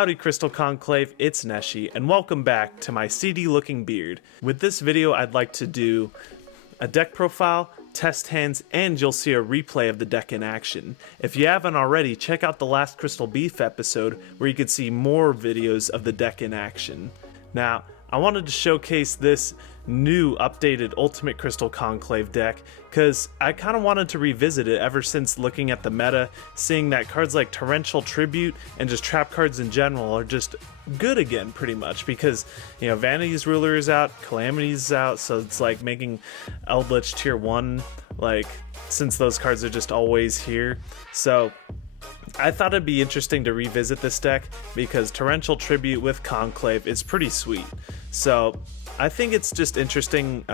Howdy Crystal Conclave, it's NESHY, and welcome back to my CD looking beard. With this video I'd like to do a deck profile, test hands, and you'll see a replay of the deck in action. If you haven't already, check out the last Crystal Beef episode where you could see more videos of the deck in action. Now, I wanted to showcase this new updated Ultimate Crystal Conclave deck because I kind of wanted to revisit it ever since looking at the meta, seeing that cards like Torrential Tribute and just trap cards in general are just good again pretty much because, you know, Vanity's Ruler is out, Calamity's out, so it's like making Eldritch tier 1, like, since those cards are just always here. So I thought it'd be interesting to revisit this deck because Torrential Tribute with Conclave is pretty sweet. So I think it's just interesting.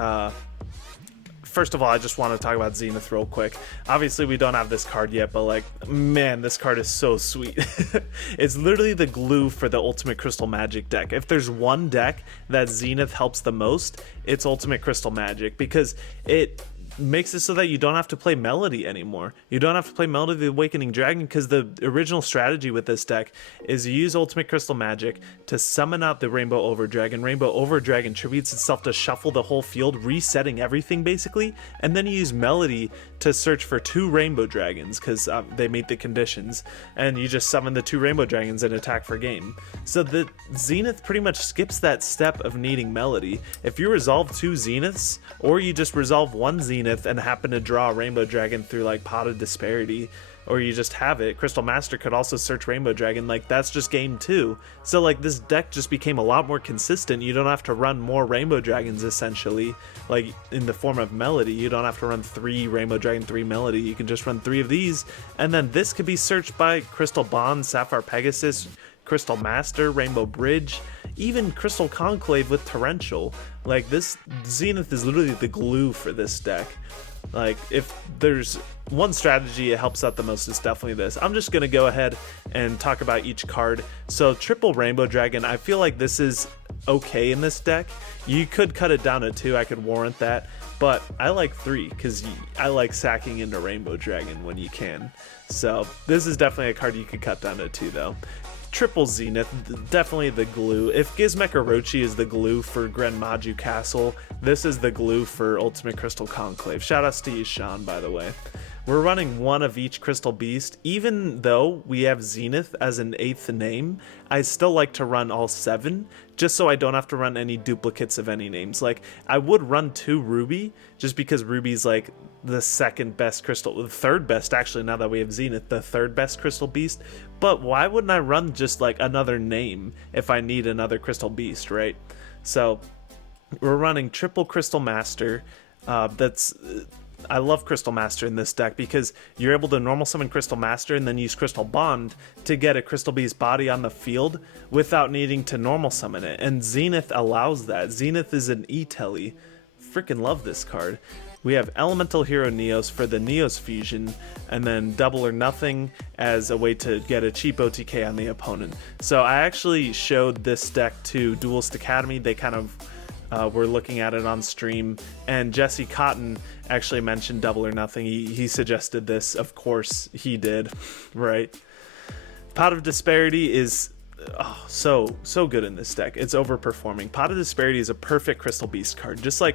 First of all, I just want to talk about Zenith real quick. Obviously, we don't have this card yet, but like, man, this card is so sweet. It's literally the glue for the Ultimate Crystal Magic deck. If there's one deck that Zenith helps the most, it's Ultimate Crystal Magic because it makes it so that you don't have to play Melody anymore. You don't have to play Melody the Awakening Dragon because the original strategy with this deck is you use Ultimate Crystal Magic to summon out the Rainbow Overdragon. Rainbow Overdragon tributes itself to shuffle the whole field, resetting everything basically, and then you use Melody to search for 2 Rainbow Dragons because they meet the conditions, and you just summon the 2 Rainbow Dragons and attack for game. So the Zenith pretty much skips that step of needing Melody. If you resolve 2 Zeniths, or you just resolve 1 Zenith and happen to draw a Rainbow Dragon through like Pot of Disparity, or you just have it, Crystal Master could also search Rainbow Dragon, like that's just game 2. So like this deck just became a lot more consistent. You don't have to run more Rainbow Dragons essentially, like in the form of Melody. You don't have to run 3 Rainbow Dragon, 3 Melody. You can just run 3 of these, and then this could be searched by Crystal Bond, Sapphire Pegasus, Crystal Master, Rainbow Bridge, even Crystal Conclave with Torrential. Like this Zenith is literally the glue for this deck. Like if there's one strategy it helps out the most, is definitely this. I'm just gonna go ahead and talk about each card. So triple Rainbow Dragon, I feel like this is okay in this deck. You could cut it down to 2, I could warrant that, but I like 3 because I like sacking into Rainbow Dragon when you can. So this is definitely a card you could cut down to 2 though. Triple Zenith, definitely the glue. If Gizmek Orochi is the glue for Grenmaju Castle, this is the glue for Ultimate Crystal Conclave. Shoutouts to you, Sean, by the way. We're running 1 of each Crystal Beast. Even though we have Zenith as an 8th name, I still like to run all 7, just so I don't have to run any duplicates of any names. Like, I would run 2 Ruby, just because Ruby's like the 2nd best crystal, the 3rd best actually, now that we have Zenith, the 3rd best Crystal Beast. But why wouldn't I run just like another name if I need another Crystal Beast, right? So we're running triple Crystal Master. I love Crystal Master in this deck because you're able to normal summon Crystal Master and then use Crystal Bond to get a Crystal Beast body on the field without needing to normal summon it. And Zenith allows that. Zenith is an E-Telly. Freaking love this card. We have Elemental Hero Neos for the Neos fusion, and then Double or Nothing as a way to get a cheap OTK on the opponent. So I actually showed this deck to Duelist Academy. They kind of were looking at it on stream, and Jesse Cotton actually mentioned Double or Nothing. He suggested this, of course he did, right? Pot of Disparity is so good in this deck. It's overperforming. Pot of Disparity is a perfect Crystal Beast card, just like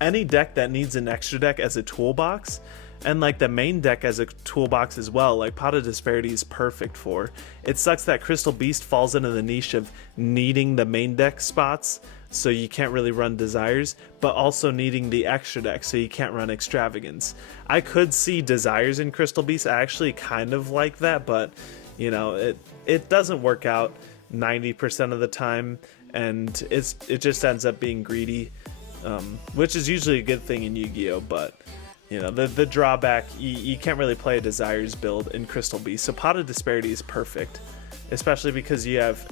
any deck that needs an extra deck as a toolbox, and like the main deck as a toolbox as well, like Pot of Disparity is perfect for. It sucks that Crystal Beast falls into the niche of needing the main deck spots, so you can't really run Desires, but also needing the extra deck, so you can't run Extravagance. I could see Desires in Crystal Beast. I actually kind of like that, but you know, it doesn't work out 90% of the time, and it just ends up being greedy. Which is usually a good thing in Yu-Gi-Oh, but you know, the drawback, you can't really play a Desires build in Crystal Beast. So Pot of Disparity is perfect, especially because you have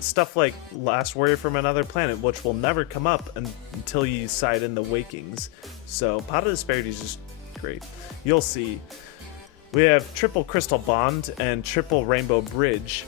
stuff like Last Warrior from Another Planet, which will never come up until you side in the Wakings. So Pot of Disparity is just great. You'll see. We have triple Crystal Bond and triple Rainbow Bridge.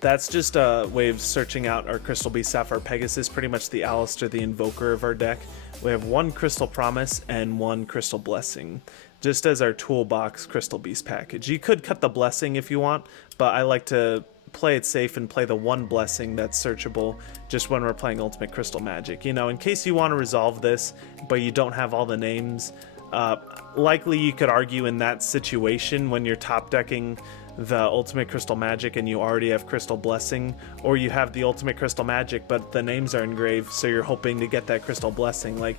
That's just a way of searching out our Crystal Beast Sapphire Pegasus, pretty much the Alistair, the Invoker of our deck. We have 1 Crystal Promise and 1 Crystal Blessing, just as our toolbox Crystal Beast package. You could cut the Blessing if you want, but I like to play it safe and play the one blessing that's searchable just when we're playing Ultimate Crystal Magic. You know, in case you want to resolve this, but you don't have all the names, likely you could argue in that situation when you're top decking the Ultimate Crystal Magic and you already have Crystal Blessing, or you have the Ultimate Crystal Magic but the names are engraved, so you're hoping to get that Crystal Blessing. Like,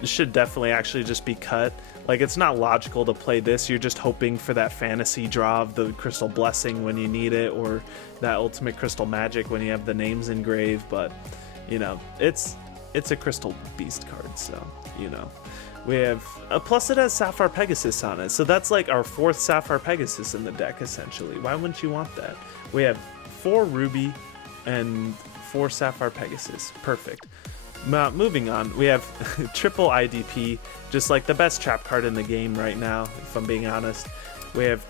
it should definitely actually just be cut. Like, it's not logical to play this. You're just hoping for that fantasy draw of the Crystal Blessing when you need it, or that Ultimate Crystal Magic when you have the names engraved. But, you know, it's a Crystal Beast card, so, you know. We have, plus it has Sapphire Pegasus on it, so that's like our 4th Sapphire Pegasus in the deck, essentially. Why wouldn't you want that? We have 4 Ruby and 4 Sapphire Pegasus. Perfect. Moving on, we have triple IDP, just like the best trap card in the game right now, if I'm being honest. We have,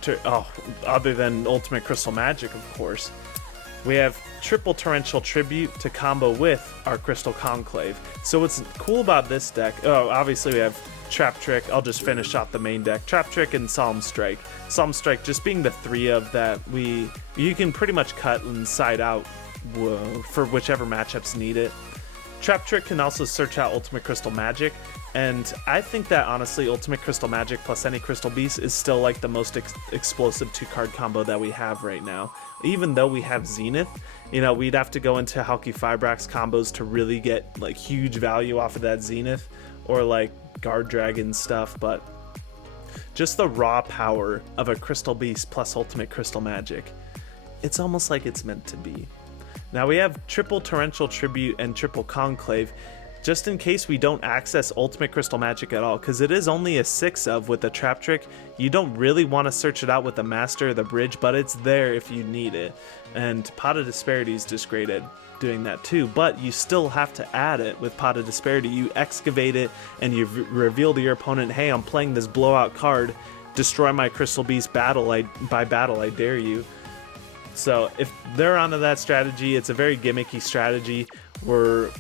other than Ultimate Crystal Magic, of course. We have triple Torrential Tribute to combo with our Crystal Conclave. So what's cool about this deck, obviously we have Trap Trick. I'll just finish off the main deck. Trap Trick and Solemn Strike. Solemn Strike just being the 3 of that you can pretty much cut and side out for whichever matchups need it. Trap Trick can also search out Ultimate Crystal Magic, and I think that honestly Ultimate Crystal Magic plus any Crystal Beast is still like the most explosive 2-card combo that we have right now. Even though we have Zenith, you know, we'd have to go into Halki Fibrax combos to really get like huge value off of that Zenith, or like Guard Dragon stuff, but just the raw power of a Crystal Beast plus Ultimate Crystal Magic, it's almost like it's meant to be. Now we have triple Torrential Tribute and triple Conclave, just in case we don't access Ultimate Crystal Magic at all, because it is only a 6 of with the Trap Trick. You don't really want to search it out with the Master or the Bridge, but it's there if you need it. And Pot of Disparity is just great at doing that too, but you still have to add it with Pot of Disparity. You excavate it and you reveal to your opponent, hey, I'm playing this blowout card, destroy my Crystal Beast by battle, I dare you. So if they're onto that strategy, it's a very gimmicky strategy where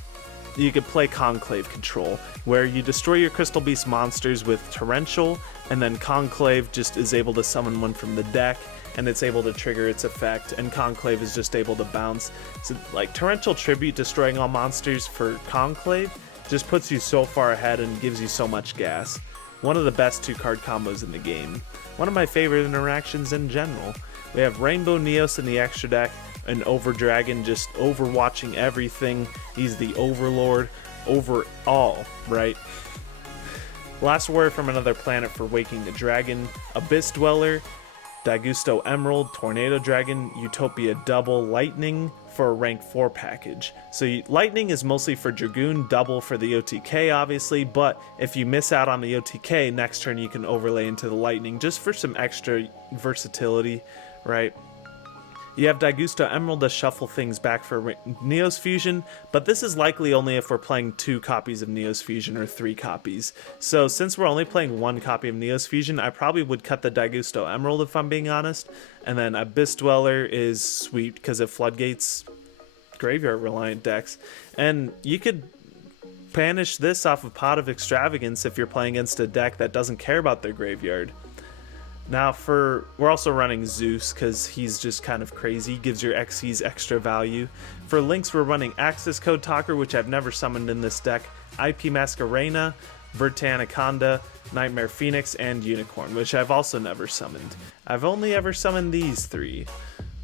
you could play Conclave Control, where you destroy your Crystal Beast monsters with Torrential, and then Conclave just is able to summon one from the deck, and it's able to trigger its effect, and Conclave is just able to bounce. So like Torrential Tribute destroying all monsters for Conclave just puts you so far ahead and gives you so much gas. One of the best 2-card combos in the game. One of my favorite interactions in general. We have Rainbow Neos in the extra deck, and Overdragon just overwatching everything. He's the overlord over all, right? Last Word from Another Planet for Waking the Dragon, Abyss Dweller, Dagusto Emerald, Tornado Dragon, Utopia Double, Lightning for a rank 4 package. So Lightning is mostly for Dragoon, double for the OTK obviously, but if you miss out on the OTK, next turn you can overlay into the Lightning just for some extra versatility, right? You have Dagusto Emerald to shuffle things back for Neos Fusion, but this is likely only if we're playing 2 copies of Neos Fusion or 3 copies. So since we're only playing 1 copy of Neos Fusion, I probably would cut the Dagusto Emerald if I'm being honest. And then Abyss Dweller is sweet because it floodgates graveyard reliant decks. And you could banish this off of Pot of Extravagance if you're playing against a deck that doesn't care about their graveyard. Now we're also running Zeus because he's just kind of crazy, gives your XCs extra value. For links, we're running Access Code Talker, which I've never summoned in this deck, IP Masquerena, Vertanaconda, Nightmare Phoenix, and Unicorn, which I've also never summoned. I've only ever summoned these 3.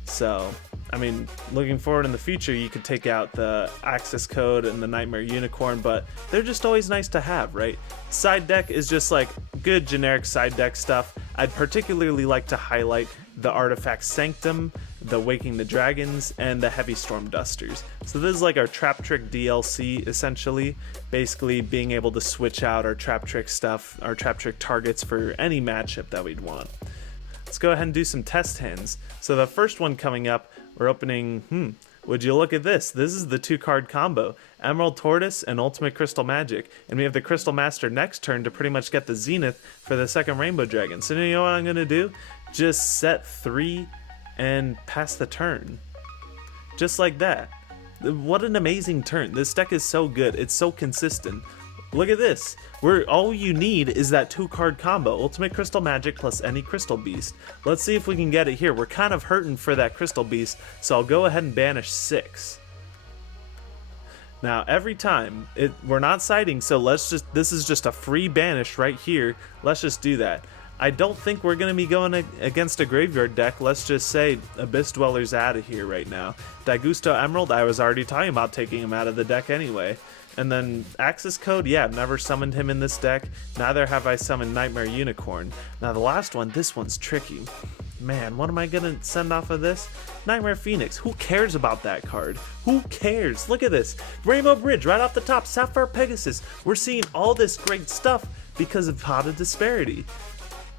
So, I mean, looking forward in the future, you could take out the Access Code and the Nightmare Unicorn, but they're just always nice to have, right? Side deck is just like good generic side deck stuff. I'd particularly like to highlight the Artifact Sanctum, the Waking the Dragons, and the Heavy Storm Dusters. So this is like our Trap Trick DLC, essentially. Basically being able to switch out our Trap Trick stuff, our Trap Trick targets for any matchup that we'd want. Let's go ahead and do some test hands. So the first one coming up, we're opening, would you look at this? This is the 2-card combo, Emerald Tortoise and Ultimate Crystal Magic. And we have the Crystal Master next turn to pretty much get the Zenith for the second Rainbow Dragon. So you know what I'm going to do? Just set 3 and pass the turn. Just like that. What an amazing turn. This deck is so good. It's so consistent. Look at this. All you need is that 2-card combo, Ultimate Crystal Magic plus any Crystal Beast. Let's see if we can get it here. We're kind of hurting for that Crystal Beast, so I'll go ahead and banish 6. Now, every time, we're not siding, so this is just a free banish right here. Let's just do that. I don't think we're going to be going against a graveyard deck. Let's just say Abyss Dweller's out of here right now. Daigusto Emerald, I was already talking about taking him out of the deck anyway. And then Axis Code, yeah, I've never summoned him in this deck. Neither have I summoned Nightmare Unicorn. Now the last one, this one's tricky. Man, what am I going to send off of this? Nightmare Phoenix. Who cares about that card? Who cares? Look at this. Rainbow Bridge right off the top. Sapphire Pegasus. We're seeing all this great stuff because of Pot of Disparity.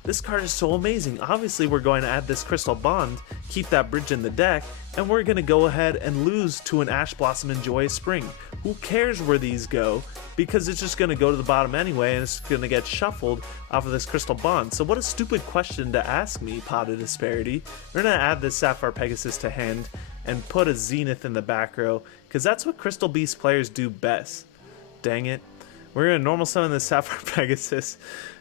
This card is so amazing. Obviously, we're going to add this Crystal Bond, keep that bridge in the deck, and we're going to go ahead and lose to an Ash Blossom and Joyous Spring. Who cares where these go? Because it's just going to go to the bottom anyway, and it's going to get shuffled off of this Crystal Bond. So what a stupid question to ask me, Pot of Disparity. We're going to add this Sapphire Pegasus to hand and put a Zenith in the back row, because that's what Crystal Beast players do best. Dang it. We're going to normal summon the Sapphire Pegasus,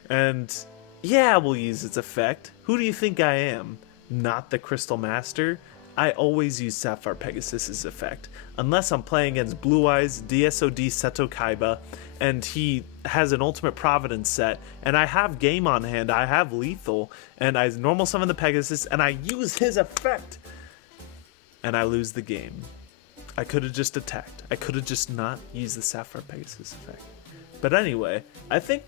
and yeah, we'll use its effect. Who do you think I am? Not the Crystal Master? I always use Sapphire Pegasus' effect. Unless I'm playing against Blue Eyes, DSOD Seto Kaiba, and he has an Ultimate Providence set, and I have game on hand, I have Lethal, and I normal summon the Pegasus, and I use his effect, and I lose the game. I could have just attacked. I could have just not used the Sapphire Pegasus effect. But anyway, I think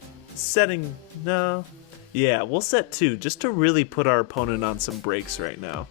yeah, we'll set 2 just to really put our opponent on some breaks right now.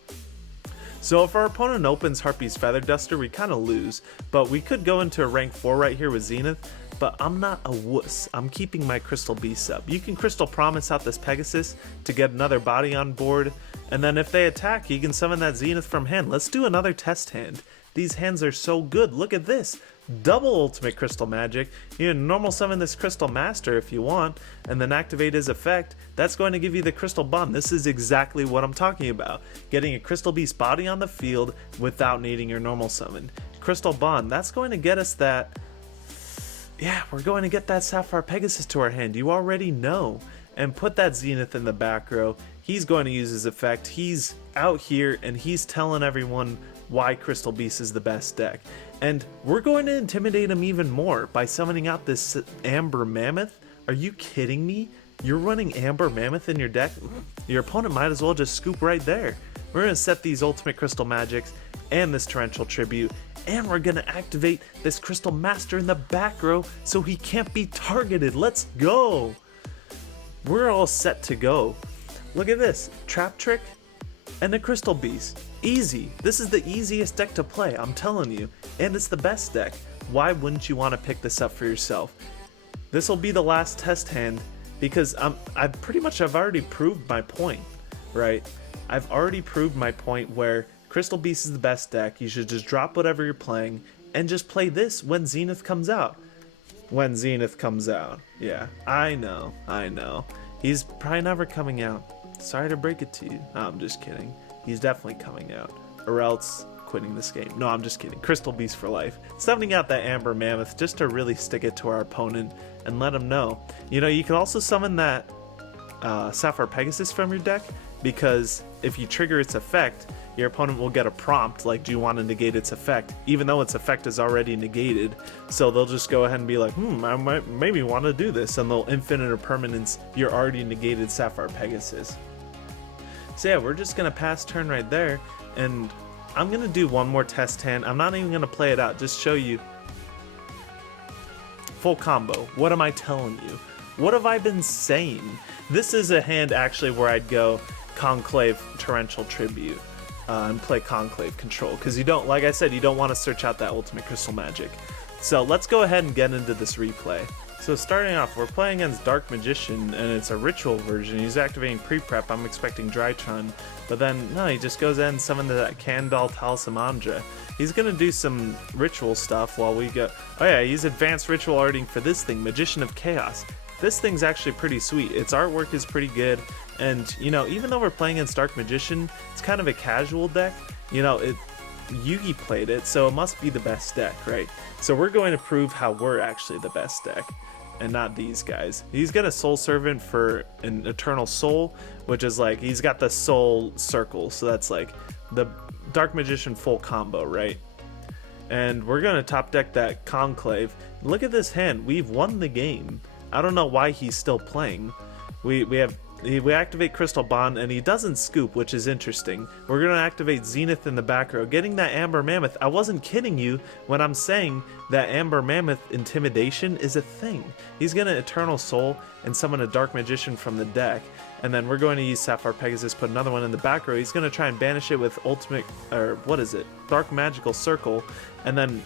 So if our opponent opens Harpy's Feather Duster, we kind of lose, but we could go into a rank 4 right here with Zenith, but I'm not a wuss. I'm keeping my Crystal Beasts up. You can Crystal Promise out this Pegasus to get another body on board, and then if they attack, you can summon that Zenith from hand. Let's do another test hand. These hands are so good. Look at this. Double Ultimate Crystal Magic. You can normal summon this Crystal Master if you want, and then activate his effect. That's going to give you the Crystal Bond. This is exactly what I'm talking about. Getting a Crystal Beast body on the field without needing your normal summon. Crystal Bond, that's going to get us that. Yeah, we're going to get that Sapphire Pegasus to our hand. You already know. And put that Zenith in the back row. He's going to use his effect. He's out here and he's telling everyone why Crystal Beast is the best deck. And we're going to intimidate him even more by summoning out this Amber Mammoth. Are you kidding me? You're running Amber Mammoth in your deck? Your opponent might as well just scoop right there. We're going to set these Ultimate Crystal Magics and this Torrential Tribute, and we're going to activate this Crystal Master in the back row so he can't be targeted. Let's go! We're all set to go. Look at this. Trap Trick and the Crystal Beast. Easy. This is the easiest deck to play, I'm telling you. And it's the best deck. Why wouldn't you want to pick this up for yourself? This will be the last test hand because I've already proved my point, right? I've already proved my point where Crystal Beast is the best deck. You should just drop whatever you're playing and just play this when Zenith comes out. When Zenith comes out. Yeah, I know. He's probably never coming out. Sorry to break it to you. No, I'm just kidding. He's definitely coming out. Or else quitting this game. No, I'm just kidding. Crystal Beast for life. Summoning out that Amber Mammoth just to really stick it to our opponent and let him know. You know, you can also summon that Sapphire Pegasus from your deck, because if you trigger its effect, your opponent will get a prompt like, do you want to negate its effect, even though its effect is already negated. So they'll just go ahead and be like, I might maybe want to do this, and they'll infinite or permanence your already negated Sapphire Pegasus. So yeah, we're just going to pass turn right there, and I'm going to do one more test hand. I'm not even going to play it out, just show you. Full combo. What am I telling you? What have I been saying? This is a hand actually where I'd go Conclave Torrential Tribute and play Conclave Control, because you don't, like I said, you don't want to search out that Ultimate Crystal Magic. So let's go ahead and get into this replay. So starting off, we're playing against Dark Magician, and it's a ritual version. He's activating pre-prep. I'm expecting Drytron, but then no, he just goes in and summons that Candal Talismandra. He's gonna do some ritual stuff while we go. Oh yeah, he's advanced ritual arting for this thing, Magician of Chaos. This thing's actually pretty sweet. Its artwork is pretty good, and you know, even though we're playing against Dark Magician, it's kind of a casual deck. You know, Yugi played it, so it must be the best deck, right? So we're going to prove how we're actually the best deck. and not these guys. He's got a Soul Servant for an Eternal Soul, which is like, he's got the Soul Circle, so that's like the Dark Magician full combo, right? And we're gonna top deck that Conclave. Look at this hand, we've won the game. I don't know why he's still playing. We activate Crystal Bond, and he doesn't scoop, which is interesting. We're going to activate Zenith in the back row, getting that Amber Mammoth. I wasn't kidding you when I'm saying that Amber Mammoth intimidation is a thing. He's going to Eternal Soul and summon a Dark Magician from the deck, and then we're going to use Sapphire Pegasus, put another one in the back row. He's going to try and banish it with Dark Magical Circle, and then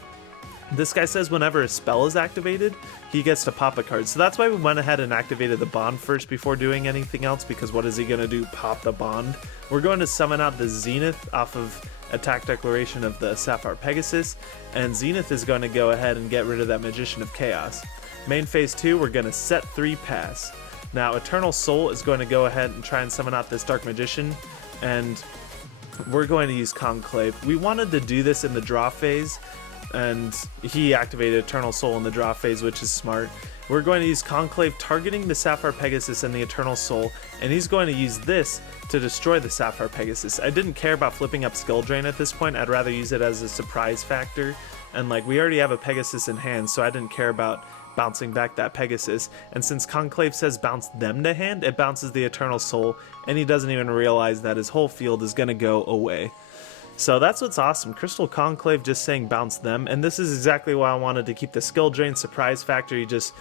this guy says whenever a spell is activated, he gets to pop a card. So that's why we went ahead and activated the Bond first before doing anything else, because what is he going to do? Pop the Bond. We're going to summon out the Zenith off of attack declaration of the Sapphire Pegasus, and Zenith is going to go ahead and get rid of that Magician of Chaos. Main phase 2, we're going to set 3 pass. Now Eternal Soul is going to go ahead and try and summon out this Dark Magician, and we're going to use Conclave. We wanted to do this in the draw phase, and he activated Eternal Soul in the draw phase, which is smart. We're going to use Conclave, targeting the Sapphire Pegasus and the Eternal Soul, and he's going to use this to destroy the Sapphire Pegasus. I didn't care about flipping up Skill Drain at this point. I'd rather use it as a surprise factor, and like, we already have a Pegasus in hand, so I didn't care about bouncing back that Pegasus. And since Conclave says bounce them to hand, it bounces the Eternal Soul, and he doesn't even realize that his whole field is going to go away. So that's what's awesome. Crystal Conclave just saying bounce them, and this is exactly why I wanted to keep the Skill Drain surprise factor. You just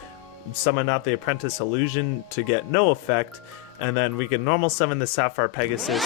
summon out the Apprentice Illusion to get no effect, and then we can normal summon the Sapphire Pegasus.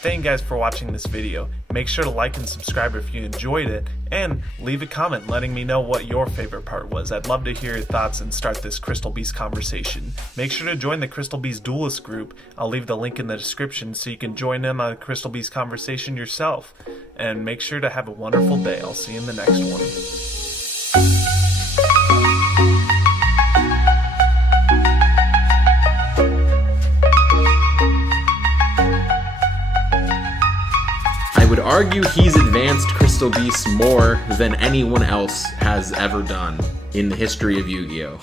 Thank you guys for watching this video. Make sure to like and subscribe if you enjoyed it, and leave a comment letting me know what your favorite part was. I'd love to hear your thoughts and start this Crystal Beast conversation. Make sure to join the Crystal Beast Duelist group. I'll leave the link in the description so you can join in on the Crystal Beast conversation yourself. And make sure to have a wonderful day. I'll see you in the next one. I would argue he's advanced Crystal Beasts more than anyone else has ever done in the history of Yu-Gi-Oh!